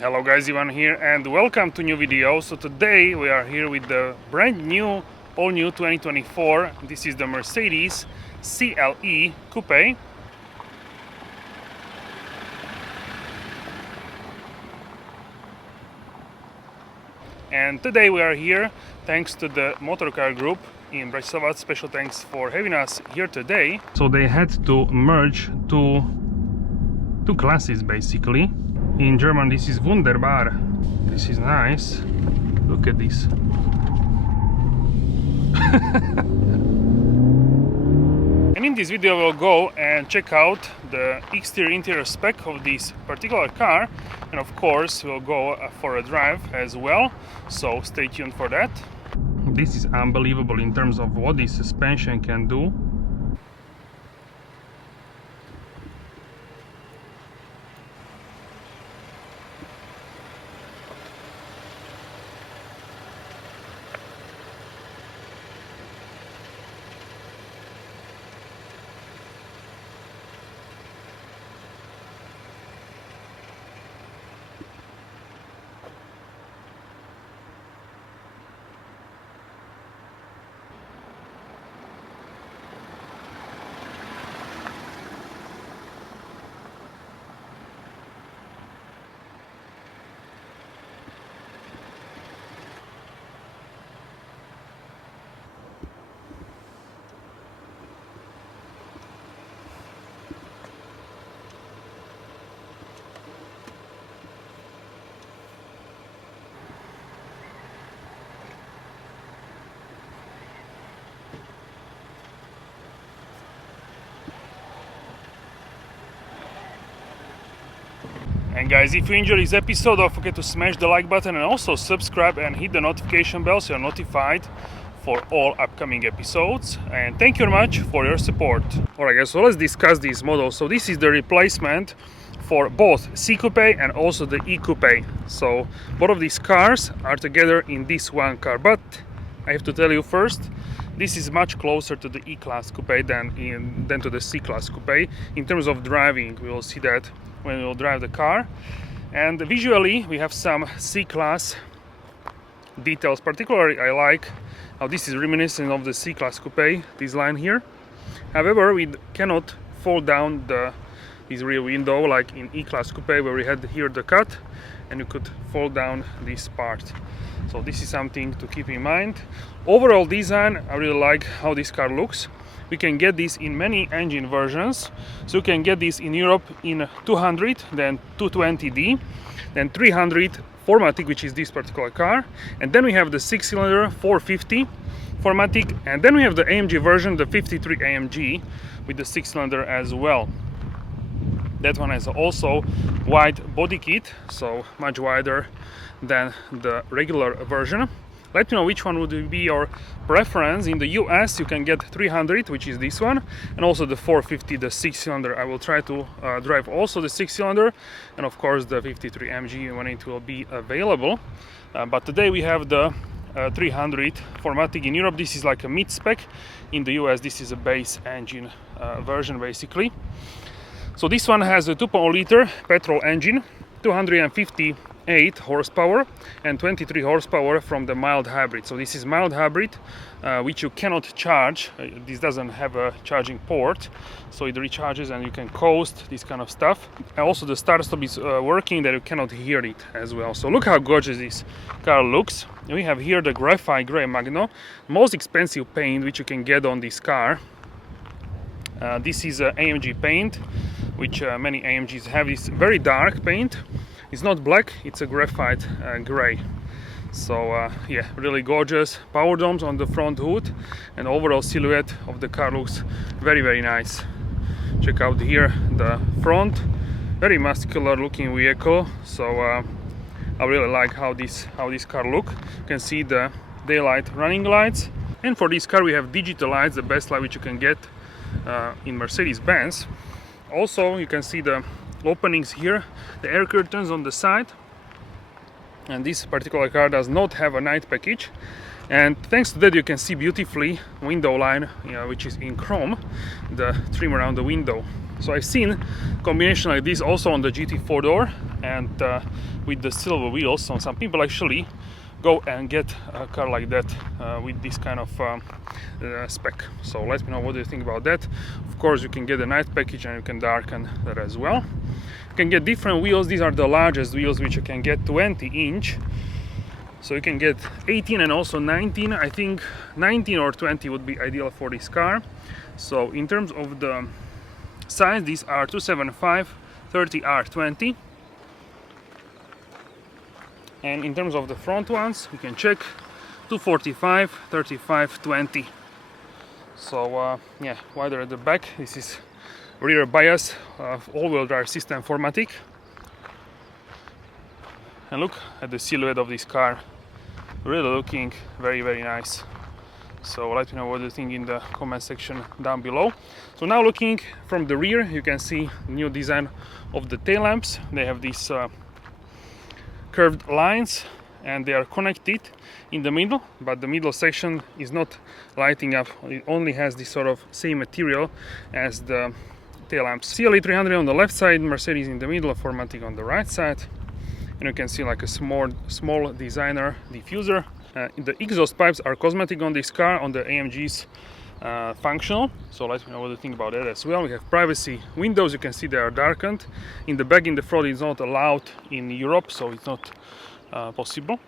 Hello guys, Ivan here and welcome to new video. So today we are here with the brand new, all new 2024. This is the Mercedes CLE Coupe. And today we are here thanks to the Motorcar Group in Bratislava. Special thanks for having us here today. So they had to merge two classes basically. In German this is Wunderbar. This is nice. Look at this. And in this video we'll go and check out the exterior interior spec of this particular car, and of course we'll go for a drive as well, so stay tuned for that. This is unbelievable in terms of what this suspension can do. And guys, if you enjoyed this episode, don't forget to smash the like button and also subscribe and hit the notification bell so you're notified for all upcoming episodes. And thank you very much for your support. Alright guys, so let's discuss these models. So this is the replacement for both C Coupe and also the E Coupe. So both of these cars are together in this one car, but I have to tell you first, this is much closer to the E-Class Coupe than to the C-Class Coupe. In terms of driving, we will see that when we will drive the car. And visually, we have some C-Class details. Particularly, I like how this is reminiscent of the C-Class Coupe, this line here. However, we cannot fold down this rear window like in E-Class Coupe, where we had here the cut and you could fold down this part. So this is something to keep in mind. Overall design, I really like how this car looks. We can get this in many engine versions. So you can get this in Europe in 200, then 220D, then 300 4MATIC, which is this particular car. And then we have the 6-cylinder 450 4MATIC, and then we have the AMG version, the 53 AMG, with the 6-cylinder as well. That one has also wide body kit, so much wider than the regular version. Let me know which one would be your preference. In the US you can get 300, which is this one, and also the 450, the 6-cylinder. I will try to drive also the 6-cylinder, and of course the 53 AMG when it will be available. But today we have the 300 4MATIC. In Europe this is like a mid-spec. In the US this is a base engine version basically. So this one has a 2.0 liter petrol engine, 258 horsepower and 23 horsepower from the mild hybrid. So this is mild hybrid, which you cannot charge. This doesn't have a charging port, so it recharges and you can coast, this kind of stuff. And also the start stop is working, that you cannot hear it as well. So look how gorgeous this car looks. We have here the graphite gray Magno, most expensive paint which you can get on this car. This is AMG paint, which many AMGs have. This very dark paint. It's not black, it's a graphite gray. So yeah, really gorgeous. Power domes on the front hood, and overall silhouette of the car looks very, very nice. Check out here the front, very muscular looking vehicle. So I really like how this car look. You can see the daylight running lights, and for this car we have digital lights, the best light which you can get in Mercedes-Benz. Also you can see the openings here, the air curtains on the side, and this particular car does not have a night package, and thanks to that you can see beautifully window line, which is in chrome, the trim around the window. So I've seen combination like this also on the GT 4-door and with the silver wheels. So some people actually go and get a car like that with this kind of spec. So let me know what do you think about that. Of course, you can get a night package and you can darken that as well. You can get different wheels. These are the largest wheels, which you can get 20-inch. So you can get 18 and also 19. I think 19 or 20 would be ideal for this car. So in terms of the size, these are 275 30R20. And in terms of the front ones, you can check 245 3520. So yeah, wider at the back. This is rear bias all-wheel drive system 4MATIC. And look at the silhouette of this car, really looking very, very nice. So let me know what you think in the comment section down below. So now looking from the rear, you can see new design of the tail lamps. They have these curved lines and they are connected in the middle, but the middle section is not lighting up. It only has this sort of same material as the tail lamps. CLE 300 on the left side, Mercedes in the middle, 4MATIC on the right side. And you can see like a small designer diffuser. The exhaust pipes are cosmetic on this car, on the AMG's functional. So let me know what you think about that as well. We have privacy windows. You can see they are darkened. In the back, in the front, it's not allowed in Europe, so it's not possible.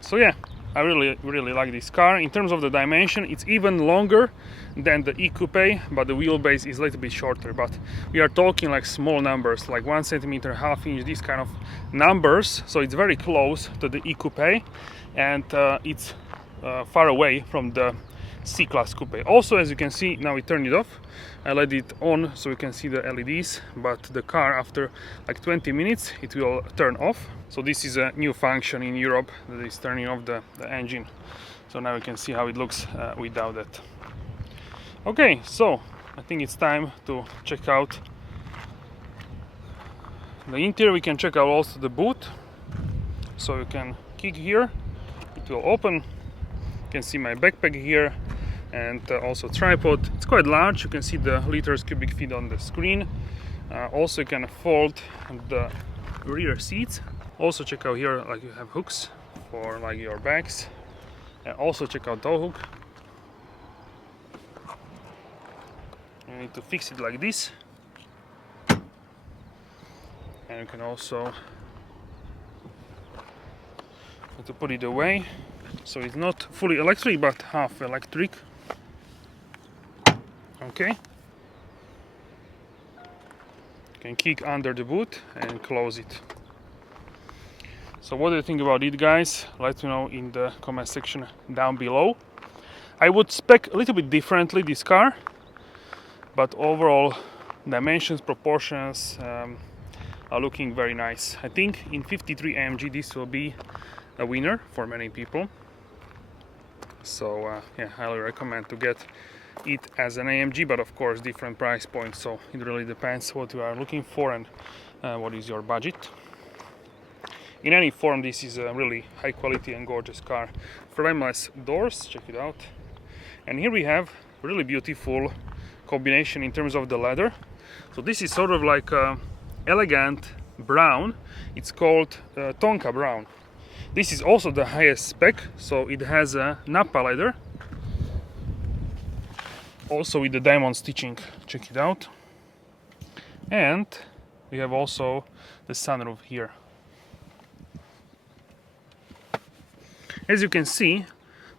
So yeah, I really like this car. In terms of the dimension, it's even longer than the E-Coupe, but the wheelbase is a little bit shorter. But we are talking like small numbers, like 1 centimeter, ½ inch, these kind of numbers. So it's very close to the E-Coupe, and it's far away from the C-Class Coupe. Also, as you can see, now we turn it off. I let it on so you can see the LEDs, but the car after like 20 minutes it will turn off. So this is a new function in Europe, that is turning off the engine. So now you can see how it looks without that. Okay, so I think it's time to check out the interior. We can check out also the boot. So you can kick here, it will open. You can see my backpack here and also tripod. It's quite large. You can see the liters cubic feet on the screen. Also you can fold the rear seats. Also check out here, like you have hooks for like your bags. And also check out tow hook. You need to fix it like this. And you can also have to put it away. So it's not fully electric, but half electric. Okay. You can kick under the boot and close it. So what do you think about it, guys? Let me know in the comment section down below. I would spec a little bit differently this car, but overall dimensions, proportions are looking very nice. I think in 53 AMG this will be a winner for many people. So yeah, highly recommend to get it as an AMG, but of course different price points, so it really depends what you are looking for and what is your budget. In any form, this is a really high quality and gorgeous car. Frameless doors, check it out. And here we have really beautiful combination in terms of the leather. So this is sort of like a elegant brown. It's called Tonka brown. This is also the highest spec, so it has a Nappa leather. Also with the diamond stitching, check it out. And we have also the sunroof here. As you can see,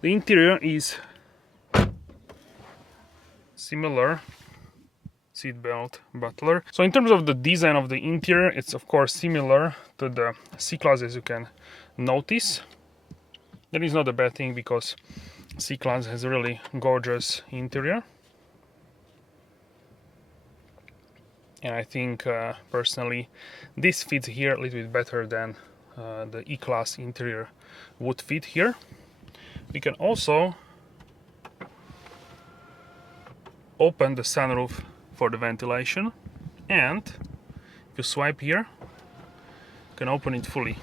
the interior is similar. Seatbelt, butler. So in terms of the design of the interior, it's of course similar to the C-Class, as you can notice. That is not a bad thing, because C-Class has a really gorgeous interior. And I think personally this fits here a little bit better than the E-Class interior would fit here. We can also open the sunroof for the ventilation, and if you swipe here, you can open it fully.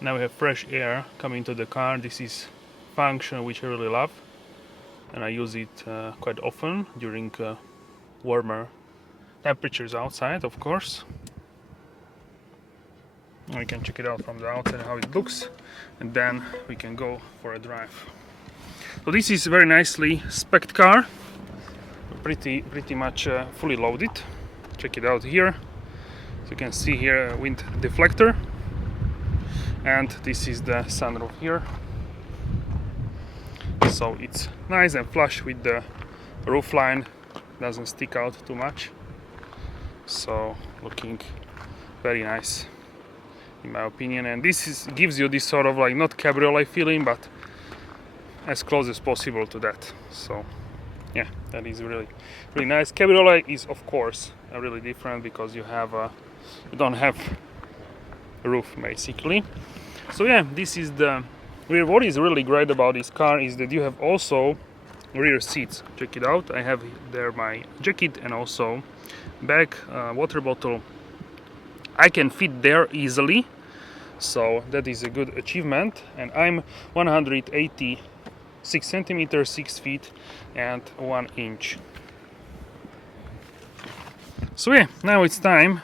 Now we have fresh air coming to the car. This is function which I really love. and I use it quite often during warmer temperatures outside, of course. We can check it out from the outside how it looks, and then we can go for a drive. So this is very nicely spec'd car, pretty much fully loaded. Check it out here. So you can see here wind deflector, and this is the sunroof here. So it's nice and flush with the roof line, doesn't stick out too much. So looking very nice in my opinion, and gives you this sort of like not cabriolet feeling, but as close as possible to that. So yeah, that is really nice. Cabriolet is of course really different because you don't have a roof basically. So yeah, this is the rear. What is really great about this car is that you have also rear seats. Check it out. I have there my jacket and also bag, water bottle. I can fit there easily, so that is a good achievement. And I'm 186 centimeters, 6 feet and 1 inch. So yeah, now it's time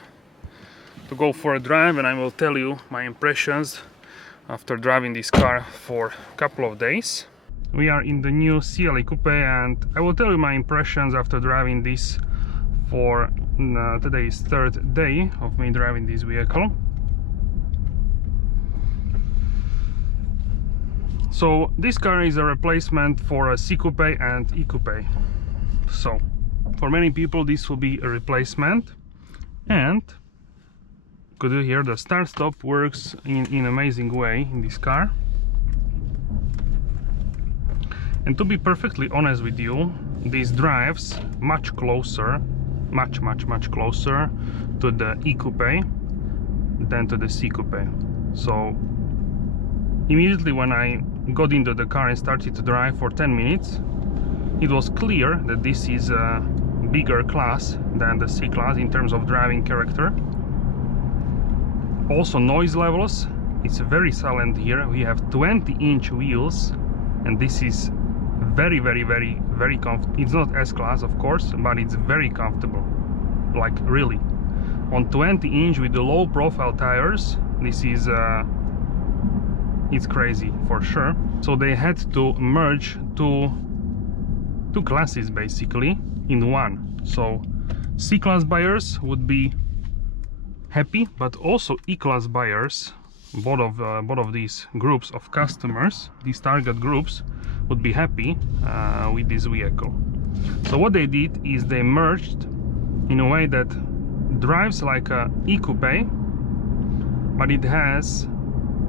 to go for a drive, and I will tell you my impressions after driving this car for a couple of days. We are in the new CLE Coupe, and I will tell you my impressions after driving this for today's third day of me driving this vehicle. So this car is a replacement for a C Coupe and E Coupe. So for many people this will be a replacement, and could you hear the start stop works in an amazing way in this car. And to be perfectly honest with you, this drives much closer, much closer to the E Coupe than to the C Coupe. So immediately when I got into the car and started to drive for 10 minutes, it was clear that this is a bigger class than the C class in terms of driving character. Also noise levels, it's very silent here. We have 20-inch wheels, and this is very comfortable. It's not S-Class of course, but it's very comfortable, like really. On 20-inch with the low profile tires, this is it's crazy for sure. So they had to merge two classes basically in one. So C-Class buyers would be happy, but also E-Class buyers, both of these groups of customers, these target groups, would be happy with this vehicle. So what they did is they merged in a way that drives like a E-Coupe, but it has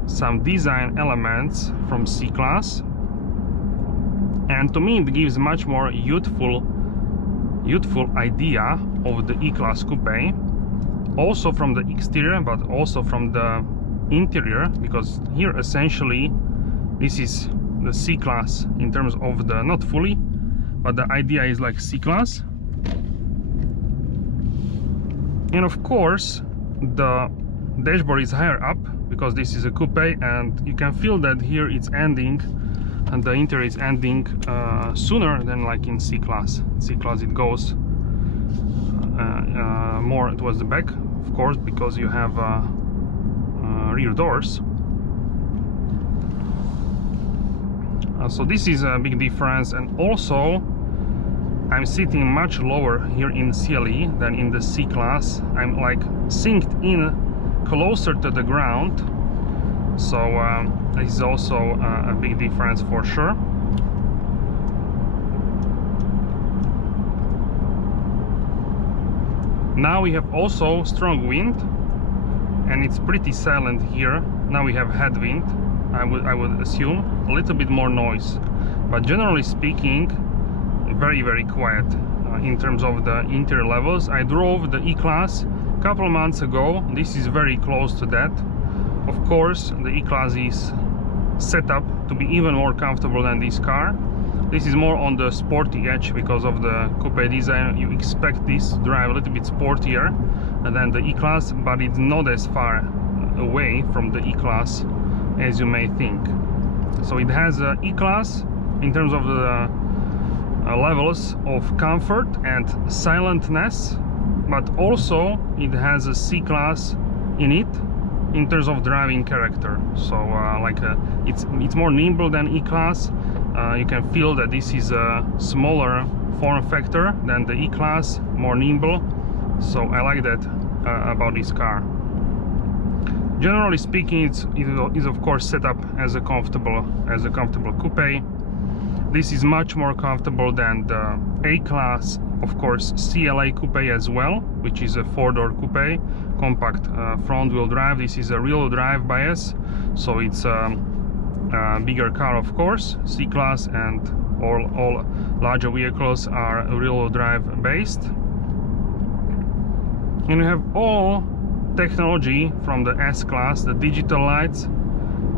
some design elements from C-Class, and to me it gives much more youthful idea of the E-Class Coupe, also from the exterior but also from the interior, because here essentially this is the C-Class in terms of the, not fully, but the idea is like C-Class. And of course the dashboard is higher up because this is a coupe, and you can feel that here it's ending, and the interior is ending sooner than like in C-Class. C-Class it goes more towards the back, of course, because you have rear doors. So this is a big difference, and also I'm sitting much lower here in CLE than in the C-Class. I'm like synced in closer to the ground, so this is also a big difference for sure. Now we have also strong wind, and it's pretty silent here. Now we have headwind. I would assume a little bit more noise, but generally speaking very quiet in terms of the interior levels. I drove the E-Class a couple of months ago. This is very close to that. Of course the E-Class is set up to be even more comfortable than this car. This is more on the sporty edge because of the coupe design. You expect this to drive a little bit sportier than the E-Class, but it's not as far away from the E-Class as you may think. So it has a E-Class in terms of the levels of comfort and silentness, but also it has a C-Class in it in terms of driving character. So it's more nimble than E-Class. You can feel that this is a smaller form factor than the E-Class, more nimble. So I like that about this car. Generally speaking, it is of course set up as a comfortable coupe. This is much more comfortable than the A-Class, of course, CLE Coupe as well, which is a 4-door coupe, compact front-wheel drive. This is a rear-wheel drive bias, so it's a bigger car, of course. C-Class and all larger vehicles are rear-wheel drive based. And you have all technology from the S-Class, the digital lights.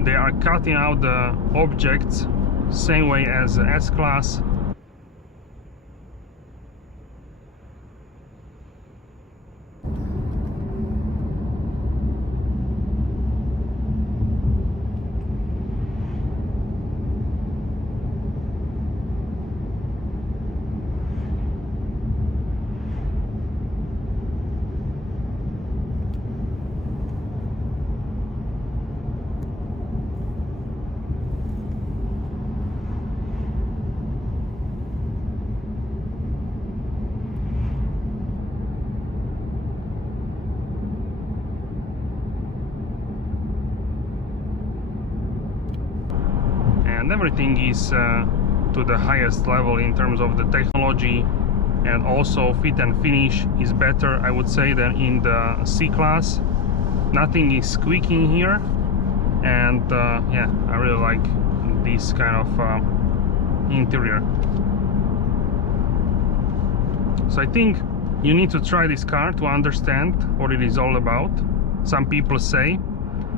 They are cutting out the objects same way as the S-Class. And everything is to the highest level in terms of the technology, and also fit and finish is better, I would say, than in the C-Class. Nothing is squeaking here, and yeah, I really like this kind of interior. So I think you need to try this car to understand what it is all about. Some people say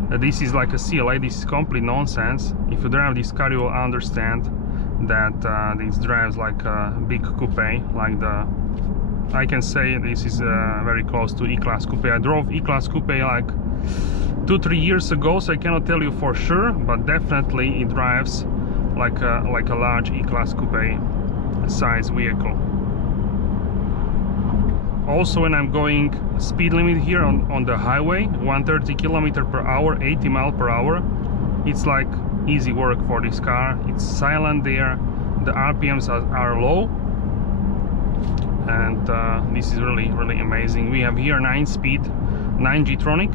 this is like a CLA. This is complete nonsense. If you drive this car, you will understand that this drives like a big coupe. I can say this is very close to E-Class coupe. I drove E-Class coupe like 2-3 years ago, so I cannot tell you for sure, but definitely it drives like a large E-Class coupe size vehicle. Also, when I'm going speed limit here on the highway, 130 km/h, 80 mph, it's like easy work for this car. It's silent there, the RPMs are low, and this is really amazing. We have here 9-speed 9G-tronic,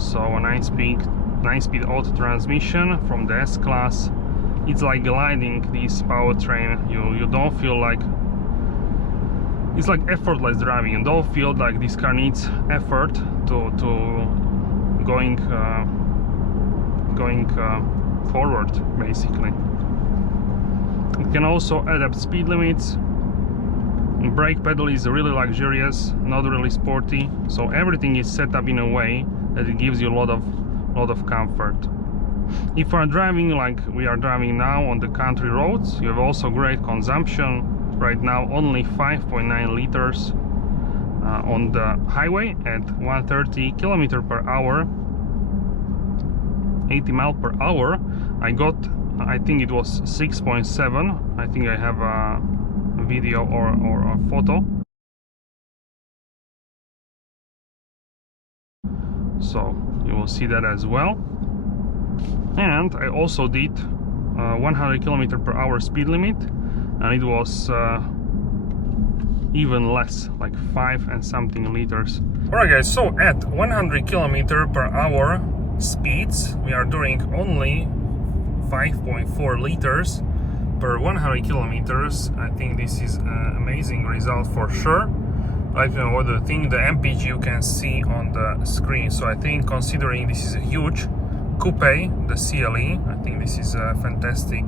so a 9-speed auto transmission from the S-Class. It's like gliding this powertrain. You don't feel like it's like effortless driving. You don't feel like this car needs effort to going forward, basically. It can also adapt speed limits. The brake pedal is really luxurious, not really sporty, so everything is set up in a way that it gives you a lot of comfort. If you are driving like we are driving now on the country roads, you have also great consumption. Right now only 5.9 liters on the highway at 130 km/h, 80 mph. I got, I think it was 6.7. I think I have a video or a photo. So you will see that as well. And I also did 100 km/h speed limit, and it was even less, like 5 and something liters. Alright guys, so at 100 km/h speeds, we are doing only 5.4 liters per 100 kilometers. I think this is an amazing result for sure. Let me know what you think. The MPG you can see on the screen. So I think, considering this is a huge coupe, the CLE, I think this is a fantastic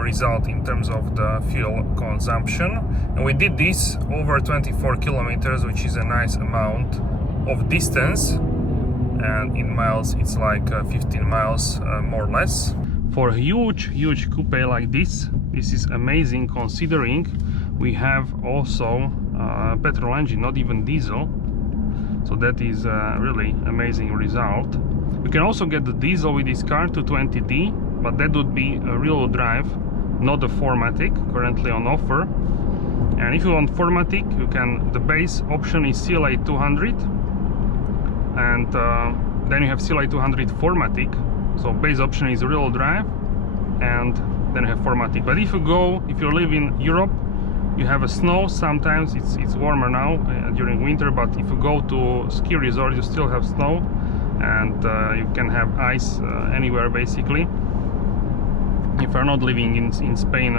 result in terms of the fuel consumption. And we did this over 24 kilometers, which is a nice amount of distance, and in miles it's like 15 miles more or less. For a huge coupe like this is amazing, considering we have also petrol engine, not even diesel. So that is a really amazing result. You can also get the diesel with this car, 220D, but that would be a real drive, not the 4MATIC currently on offer. And if you want 4MATIC, you can, the base option is CLE 200, and then you have CLE 200 4MATIC. So base option is real drive, and then you have 4MATIC. But if you live in Europe, you have a snow. Sometimes it's warmer now during winter, but if you go to ski resort, you still have snow, and you can have ice anywhere basically. If you're not living in Spain,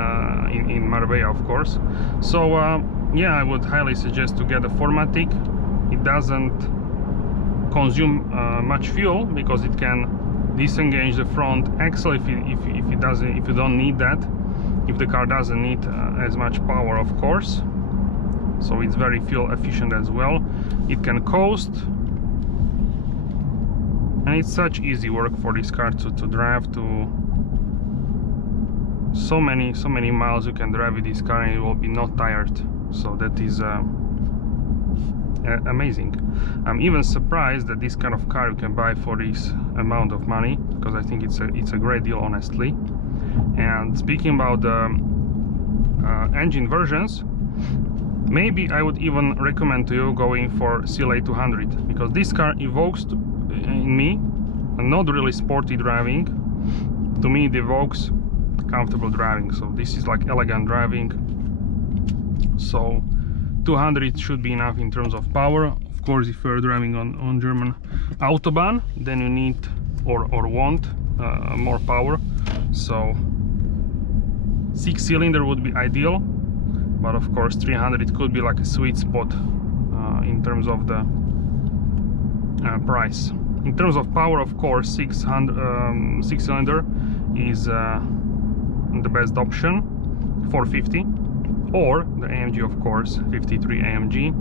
in Marbella, of course. So yeah, I would highly suggest to get a 4MATIC. It doesn't consume much fuel because it can disengage the front axle if you don't need that, if the car doesn't need as much power, of course. So it's very fuel efficient as well. It can coast, and it's such easy work for this car to drive. To so many miles you can drive with this car and you will be not tired. So that is amazing. I'm even surprised that this kind of car you can buy for this amount of money, because I think it's a great deal, honestly. And speaking about the engine versions, maybe I would even recommend to you going for CLE 200, because this car evokes in me not really sporty driving. To me it evokes comfortable driving, so this is like elegant driving. So 200 should be enough in terms of power. Of course, if you're driving on German autobahn, then you need or want more power. So 6-cylinder would be ideal, but of course 300 could be like a sweet spot in terms of the price. In terms of power, of course, 6-cylinder is the best option, 450, or the AMG, of course, 53 AMG.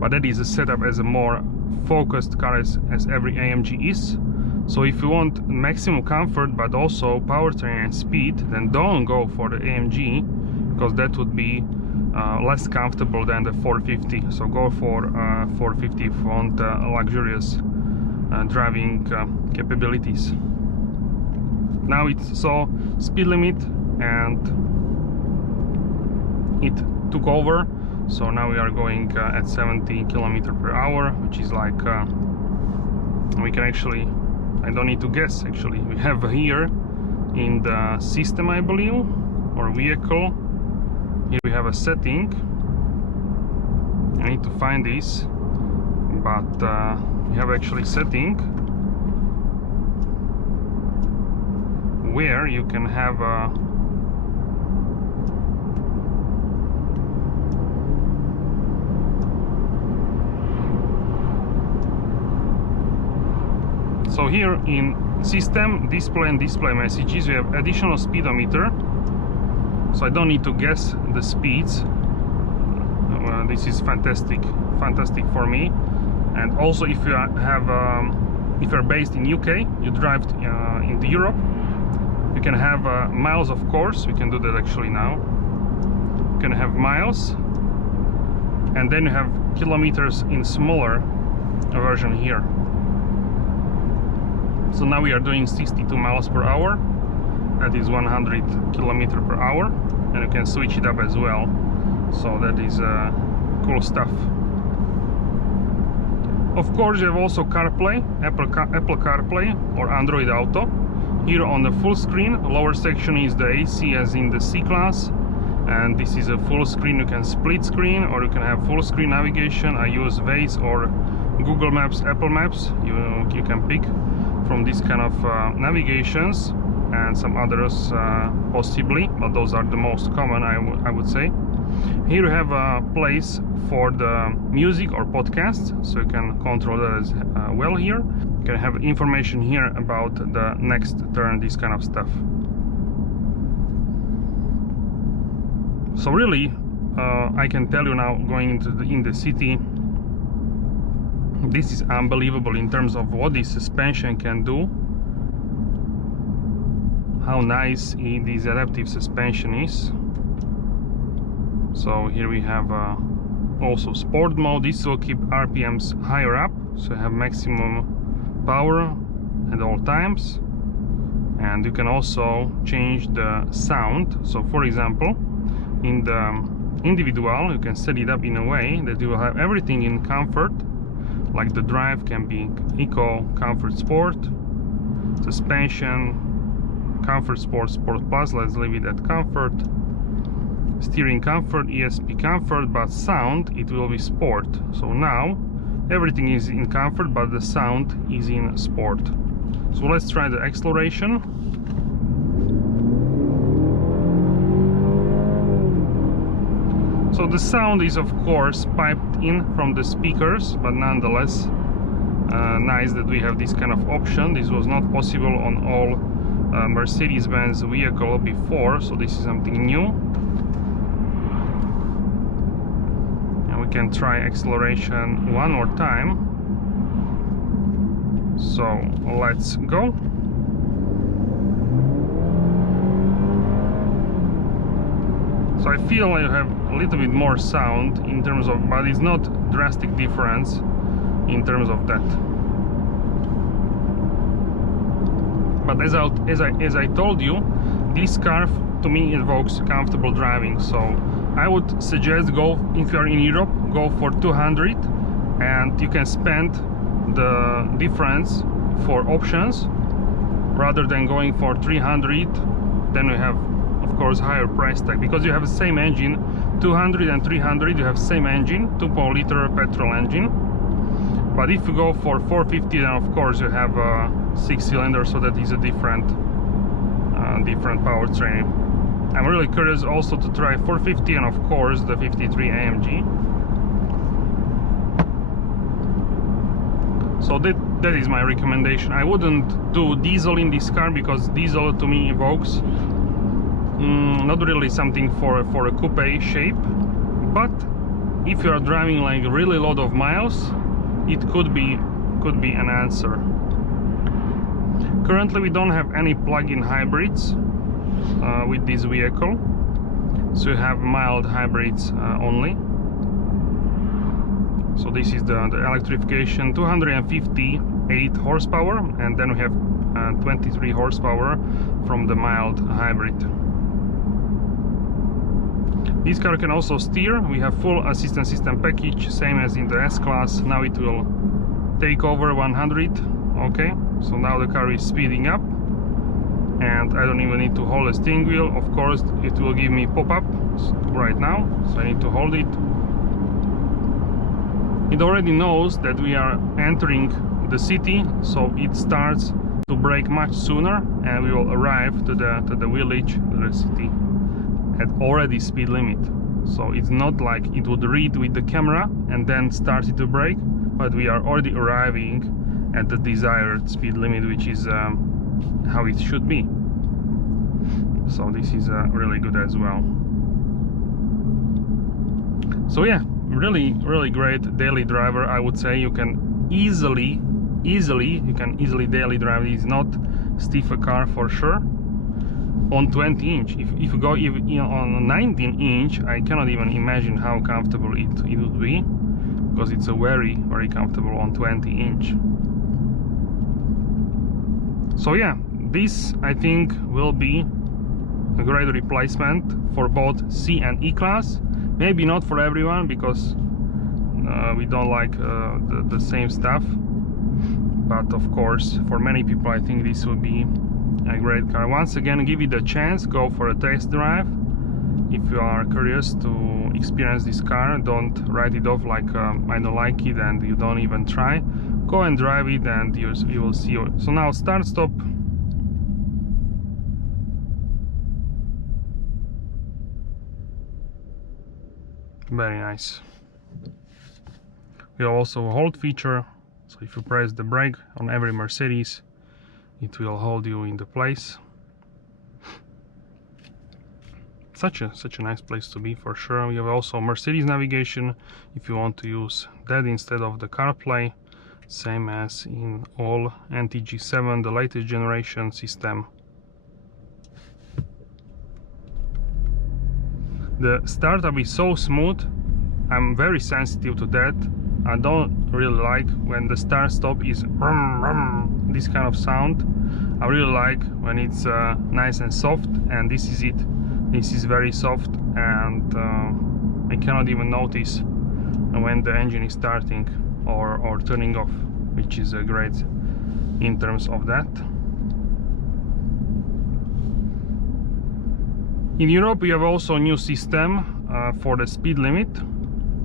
But that is a setup as a more focused car as every AMG is. So if you want maximum comfort but also powertrain and speed, then don't go for the AMG, because that would be less comfortable than the 450. So go for 450 if you want luxurious driving capabilities. Now it's so speed limit, and it took over. So now we are going at 70 km/h, which is like we can actually, I don't need to guess actually, we have here in the system, I believe, or vehicle, here we have a setting. I need to find this, but we have actually setting where you can have a so here in system display and display messages we have additional speedometer, so I don't need to guess the speeds. This is fantastic for me. And also if you have if you're based in UK, you drive into Europe, you can have miles, of course. We can do that actually now. You can have miles, and then you have kilometers in smaller version here. So now we are doing 62 miles per hour. That is 100 km/h, and you can switch it up as well. So that is cool stuff. Of course, you have also CarPlay, Apple CarPlay or Android Auto. Here on the full screen, lower section is the AC as in the C-Class, and this is a full screen. You can split screen or you can have full screen navigation. I use Waze or Google Maps, Apple Maps. You can pick from this kind of navigations, and some others possibly, but those are the most common, I would say. Here you have a place for the music or podcast, so you can control that as well here. You can have information here about the next turn, this kind of stuff. So really, I can tell you now, going into in the city, this is unbelievable in terms of what this suspension can do. How nice this adaptive suspension is. So here we have also sport mode. This will keep RPMs higher up, so you have maximum power at all times. and you can also change the sound. So for example, in the individual you can set it up in a way that you will have everything in comfort, like the drive can be eco, comfort, sport, suspension, comfort, sport, sport plus, let's leave it at comfort, steering comfort, ESP comfort, but sound it will be sport. So now everything is in comfort but the sound is in sport. So let's try the acceleration. So the sound is of course piped in from the speakers, but nonetheless nice that we have this kind of option. This was not possible on all Mercedes-Benz vehicle before, so this is something new. And we can try acceleration one more time. So let's go. So I feel I have a little bit more sound in terms of, but it's not drastic difference in terms of that. But as I told you, this car to me evokes comfortable driving. So I would suggest go, if you are in Europe, go for 200, and you can spend the difference for options rather than going for 300. Then we have of course higher price tag, because you have the same engine. 200 and 300 you have same engine, 2.0-liter petrol engine. But if you go for 450, then of course you have a 6-cylinder, so that is a different powertrain. I'm really curious also to try 450 and of course the 53 AMG. So that is my recommendation. I wouldn't do diesel in this car, because diesel to me evokes not really something for a coupe shape. But if you are driving like really lot of miles, it could be an answer. Currently we don't have any plug-in hybrids with this vehicle, so you have mild hybrids only. So this is the electrification, 258 horsepower, and then we have 23 horsepower from the mild hybrid. This car can also steer. We have full assistance system package, same as in the S-Class. Now it will take over 100. Okay, so now the car is speeding up, and I don't even need to hold the steering wheel. Of course it will give me pop-up right now, so I need to hold it. It already knows that we are entering the city, so it starts to brake much sooner, and we will arrive to the village, to the city, at already speed limit. So it's not like it would read with the camera and then start it to brake, but we are already arriving at the desired speed limit, which is how it should be. So this is really good as well. So yeah, really great daily driver. I would say you can easily daily drive. It's not stiff a car for sure. On 20-inch, if you go even on 19-inch, I cannot even imagine how comfortable it would be, because it's a very comfortable on 20-inch. So yeah, this I think will be a great replacement for both C and E class. Maybe not for everyone, because we don't like the same stuff, but of course for many people I think this would be a great car. Once again, give it a chance, go for a test drive. If you are curious to experience this car, don't write it off like I don't like it and you don't even try. Go and drive it and you will see. So now start, stop. Very nice. We have also a hold feature, so if you press the brake on every Mercedes, it will hold you into place. Such a nice place to be for sure. We have also Mercedes navigation if you want to use that instead of the CarPlay, same as in all NTG7, the latest generation system. The startup is so smooth. I'm very sensitive to that. I don't really like when the start stop is this kind of sound. I really like when it's nice and soft, and this is it. This is very soft, and I cannot even notice when the engine is starting or turning off, which is great in terms of that. In Europe we have also a new system for the speed limit.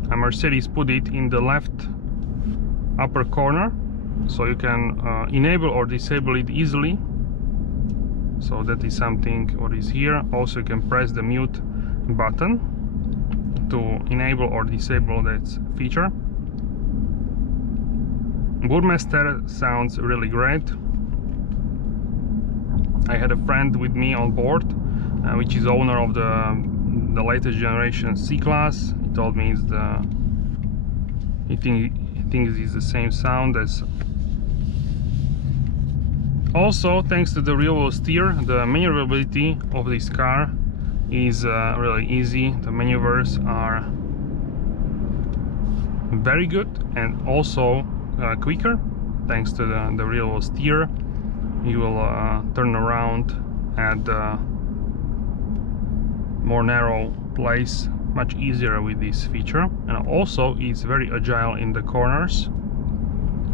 Mercedes put it in the left upper corner, so you can enable or disable it easily. So that is something what is here. Also you can press the mute button to enable or disable that feature. Burmester sounds really great. I had a friend with me on board which is owner of the latest generation C-Class. He told me it's he thinks it's the same sound as. Also, thanks to the rear-wheel steer, the maneuverability of this car is really easy. The maneuvers are very good and also quicker. Thanks to the rear-wheel steer, you will turn around at more narrow place much easier with this feature, and also it's very agile in the corners,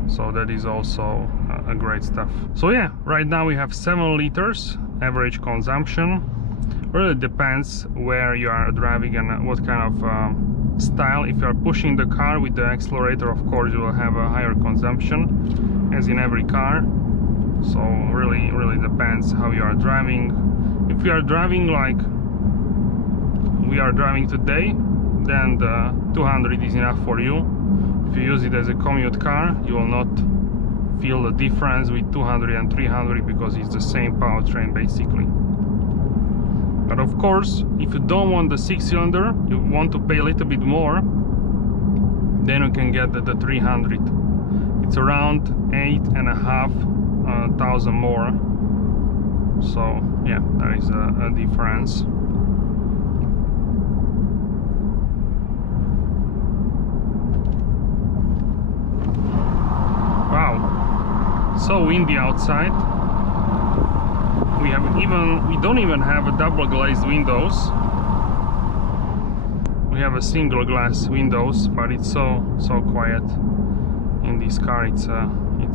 so that is also a great stuff. So yeah, right now we have 7 liters average consumption. Really depends where you are driving and what kind of style. If you are pushing the car with the accelerator, of course you will have a higher consumption, as in every car. So really depends how you are driving. If you are driving like we are driving today, then the 200 is enough for you. If you use it as a commute car, you will not feel the difference with 200 and 300 because it's the same powertrain basically. But of course, if you don't want the 6-cylinder, you want to pay a little bit more, then you can get the 300. It's around 8,500 more. So yeah, there is a difference. Wow, so windy outside. We don't even have a double glazed windows. We have a single glass windows, but it's so quiet in this car. It's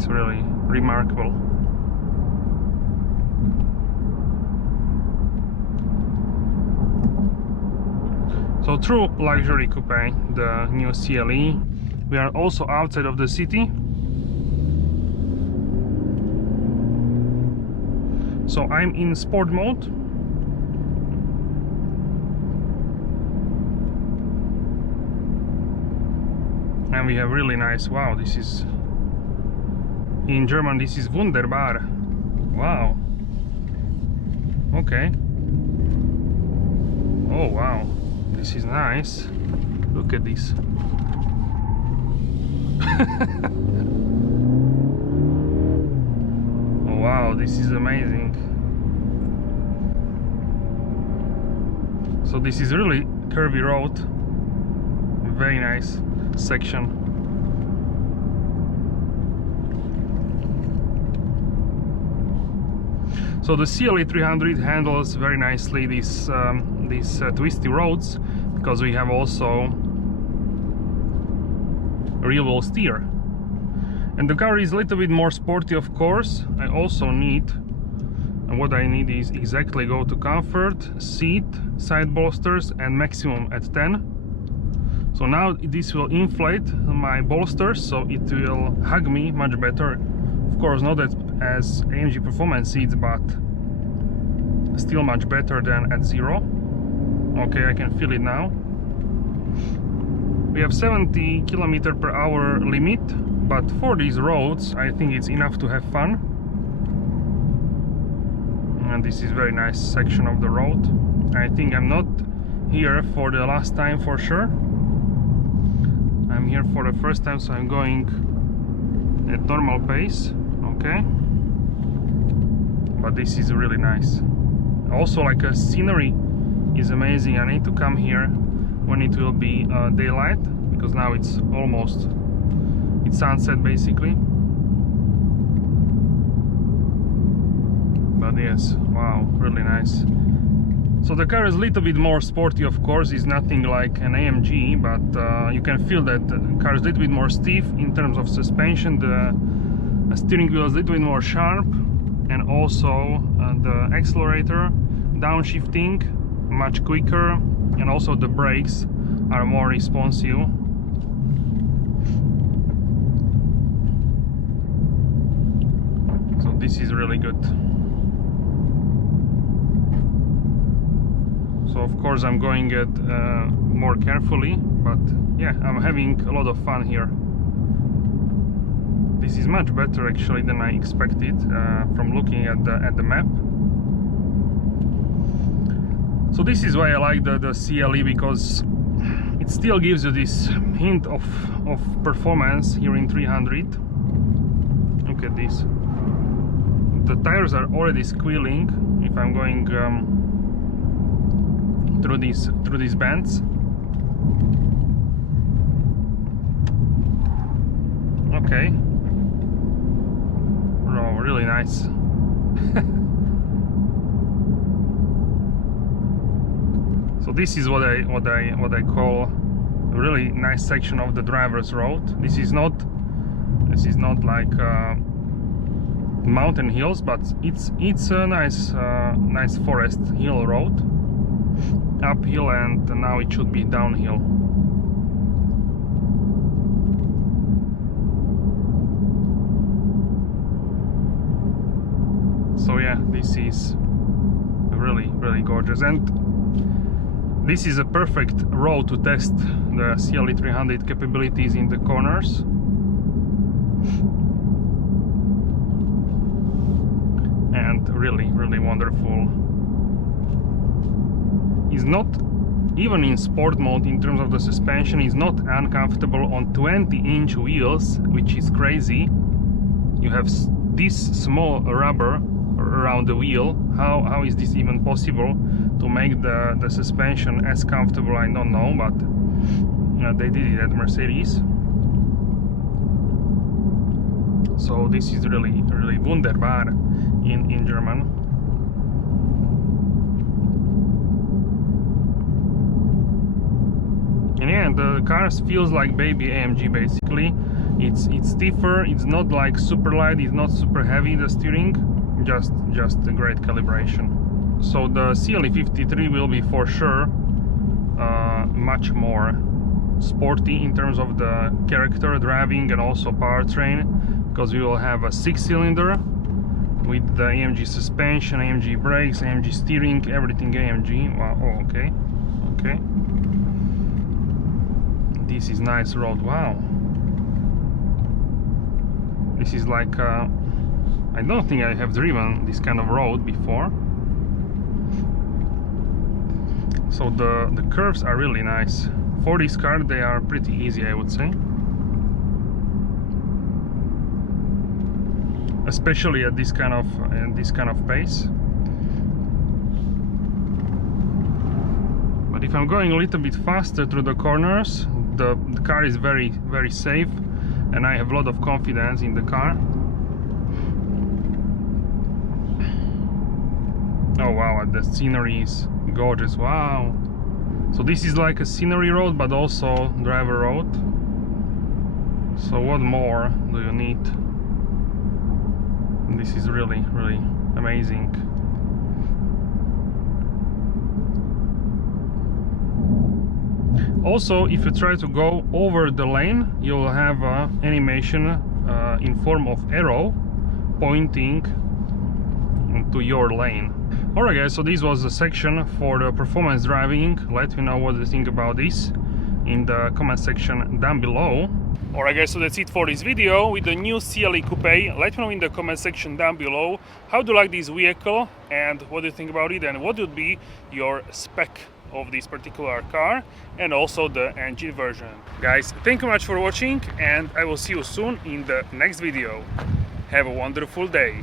really remarkable. So true luxury coupe, the new CLE. We are also outside of the city. So I'm in sport mode. And we have really nice, wow, this is, in German this is wunderbar. Wow. Okay. Oh wow, this is nice. Look at this. Oh wow, this is amazing. So this is really curvy road, very nice section. So the CLE 300 handles very nicely these twisty roads, because we have also rear-wheel steer. And the car is a little bit more sporty, of course. I also need, and what I need is exactly go to comfort, seat, side bolsters, and maximum at 10. So now this will inflate my bolsters, so it will hug me much better. Of course, not as AMG performance seats, but still much better than at 0. Okay, I can feel it now. We have 70 km/h limit, but for these roads I think it's enough to have fun. And this is very nice section of the road. I think I'm not here for the last time for sure. I'm here for the first time, so I'm going at normal pace. Okay, but this is really nice. Also, like a scenery is amazing. I need to come here when it will be daylight, because now it's almost, it's sunset basically. but yes, wow, really nice. So the car is a little bit more sporty, of course. It's nothing like an AMG, but you can feel that the car is a little bit more stiff in terms of suspension. The steering wheel is a little bit more sharp, and also the accelerator downshifting much quicker, and also the brakes are more responsive. So this is really good. So of course I'm going it more carefully, but yeah, I'm having a lot of fun here. This is much better actually than I expected from looking at the map. So this is why I like the CLE, because it still gives you this hint of performance here in 300. Look at this. The tires are already squealing if I'm going through these bends. Okay. Oh, really nice. So this is what I call a really nice section of the driver's road. This is not like mountain hills, but it's a nice forest hill road, uphill, and now it should be downhill. So yeah, this is really gorgeous, and this is a perfect road to test the CLE 300 capabilities in the corners. And really wonderful. It's not even in sport mode in terms of the suspension, is not uncomfortable on 20-inch wheels, which is crazy. You have this small rubber around the wheel. How is this even possible to make the suspension as comfortable? I don't know, but they did it at Mercedes. So this is really wunderbar in German. And yeah, the car feels like baby AMG basically. It's stiffer, it's not like super light, it's not super heavy, the steering, just a great calibration. So the CLE 53 will be for sure much more sporty in terms of the character, driving, and also powertrain, because we will have a 6-cylinder with the AMG suspension, AMG brakes, AMG steering, everything AMG. Wow, oh, okay. This is nice road. Wow. This is like I don't think I have driven this kind of road before. So the curves are really nice. For this car they are pretty easy, I would say. Especially at this kind of pace. But if I'm going a little bit faster through the corners, the car is very safe, and I have a lot of confidence in the car. Oh wow, the scenery is gorgeous. Wow. So this is like a scenery road, but also driver road. So what more do you need? This is really amazing. Also, if you try to go over the lane, you'll have animation in form of arrow pointing to your lane. Alright guys, so this was the section for the performance driving. Let me know what you think about this in the comment section down below. Alright guys, so that's it for this video with the new CLE Coupe. Let me know in the comment section down below how do you like this vehicle and what do you think about it, and what would be your spec of this particular car, and also the engine version. Guys, thank you much for watching, and I will see you soon in the next video. Have a wonderful day.